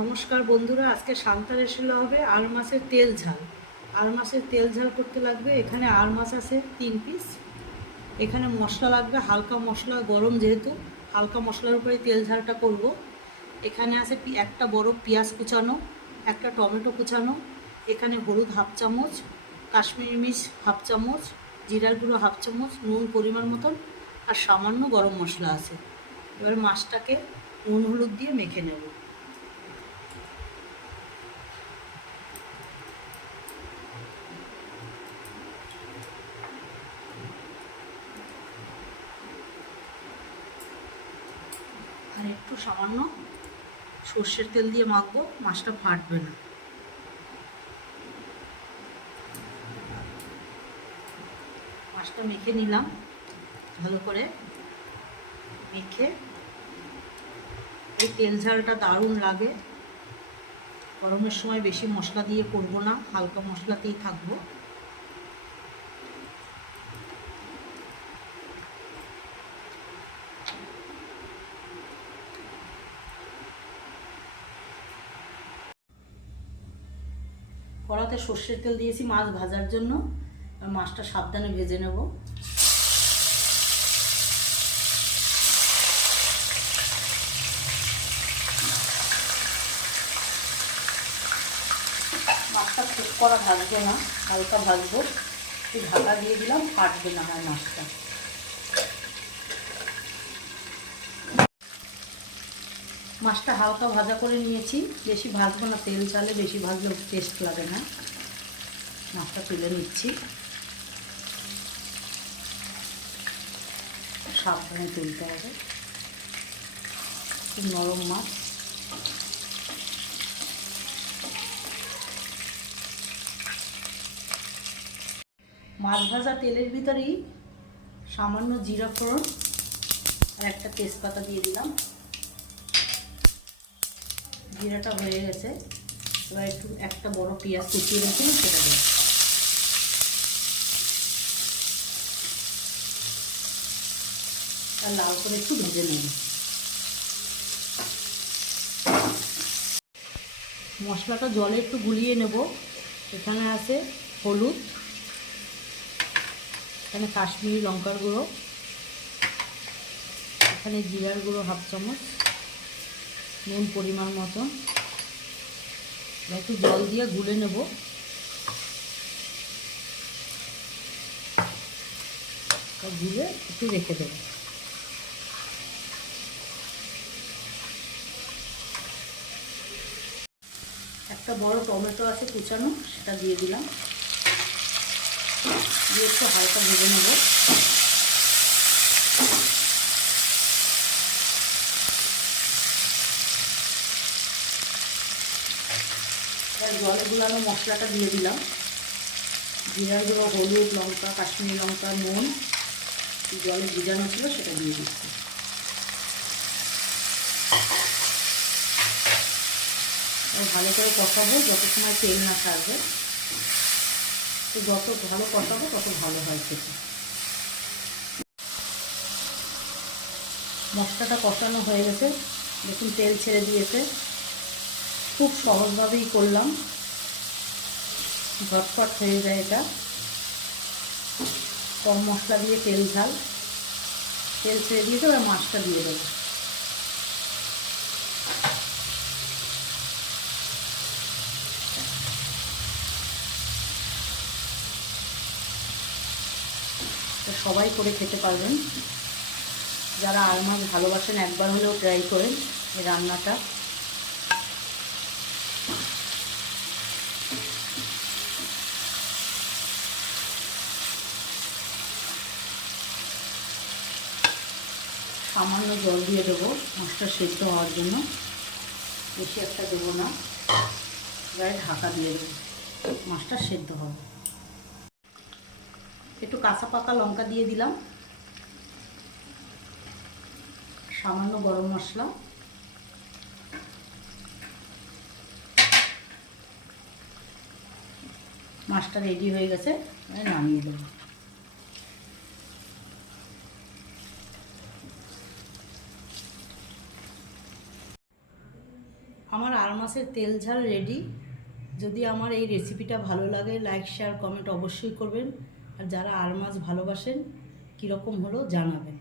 নমস্কার বন্ধুরা, আজকে সান্তার রেসিপি হবে আর মাছের তেল ঝাল। আর মাছের তেল ঝাল করতে লাগবে, এখানে আর মাছ আছে তিন পিস এখানে মশলা লাগবে, হালকা মশলা, গরম যেহেতু, হালকা মশলার উপরে তেল ঝালটা করব। এখানে আছে একটা বড় পেঁয়াজ কুচানো, একটা টমেটো কুচানো, এখানে হলুদ হাফ চামচ, কাশ্মীরি মির্চ হাফ চামচ, জিরার গুঁড়ো হাফ চামচ, নুন পরিমাণ মতন, আর সামান্য গরম মশলা আছে। এবার মাছটাকে নুন হলুদ দিয়ে মেখে নেব। আর একটু সামান্য সর্ষের তেল দিয়ে মাখবো, মাছটা ফাটবে না। মাছটা মেখে নিলাম, ভালো করে মেখে। এই তেল ঝালটা দারুণ লাগে। গরমের সময় বেশি মশলা দিয়ে করব না, হালকা মশলাতেই থাকব। কড়াতে সর্ষের তেল দিয়েছি মাছ ভাজার জন্য। মাছটা সাবধানে ভেজে নেব। মাছটা খুব করা ভাজবে না, হালকা ভাজবো। ঢাকা দিয়ে দিলাম, ফাটবে না হয় মাছটা। মাছটা হালকা ভাজা করে নিয়েছি। বেশি ভাজবো না, তেল চালে বেশি ভাজলে টেস্ট লাগে না। মাছটা তুলে নিচ্ছি। সাবধানে তুলতে হবে। খুব নরম মাছ। মাছ ভাজা তেলের ভিতরেই সামান্য জিরা ফোড়ন আর একটা তেজপাতা দিয়ে দিলাম। জিরাটা হয়ে গেছে। এবার একটু একটা বড় পেঁয়াজ কুচিয়ে রেখে সেটা দেবো। আর লাল করে একটু ভেজে নেব। মশলাটা জলে একটু গুলিয়ে নেব। এখানে আছে হলুদ, এখানে কাশ্মীরি লঙ্কার গুঁড়ো, এখানে জিরার গুঁড়ো হাফ চামচ। নুন পরিমাণ মতন একটু জল দিয়ে গুলে নেব। গুলে একটু রেখে দেবো। একটা বড় টমেটো আছে কুচানো, সেটা দিয়ে দিলাম। দিয়ে একটু হালকা ভেজে নেব। এবার জলে গুলানো মশলাটা দিয়ে দিলাম। জিরার গুঁড়ো হলুদ লঙ্কা, কাশ্মীরি লঙ্কা, নুন। জলে ভিজানো ছিল সেটা দিয়ে দিচ্ছি। ভালো করে কষাবো, যত সময় তেল না থাকবে তো যত ভালো কষাবো, তত ভালো হয় খেতে। মশলাটা কষানো হয়ে গেছে। দেখুন তেল ছেড়ে দিয়েছে। খুব সহজভাবেই করলাম। ঝটপট হয়ে যায় এটা। কম মশলা দিয়ে তেল ঝাল। তেল ছেড়ে দিয়ে এবার মাছটা দিয়ে দেবো। সবাই করে খেতে পারবেন। যারা আর মাছ ভালোবাসেন একবার হলেও ট্রাই করেন এই রান্নাটা। সামান্য জল দিয়ে দেবো মাছটা সেদ্ধ হওয়ার জন্য। বেশি একটা দেবো না। গায়ে ঢাকা দিয়ে দেবো। মাছটা সেদ্ধ হবে। একটু কাঁচা পাকা লঙ্কা দিয়ে দিলাম। সামান্য গরম মশলা। মাছটা রেডি হয়ে গেছে। নামিয়ে দেবো আমার আর মাছের তেল ঝাল রেডি যদি আমার এই রেসিপিটা ভালো লাগে লাইক শেয়ার কমেন্ট অবশ্যই করবেন। আর যারা আর মাছ ভালোবাসেন, কীরকম হলো জানাবেন।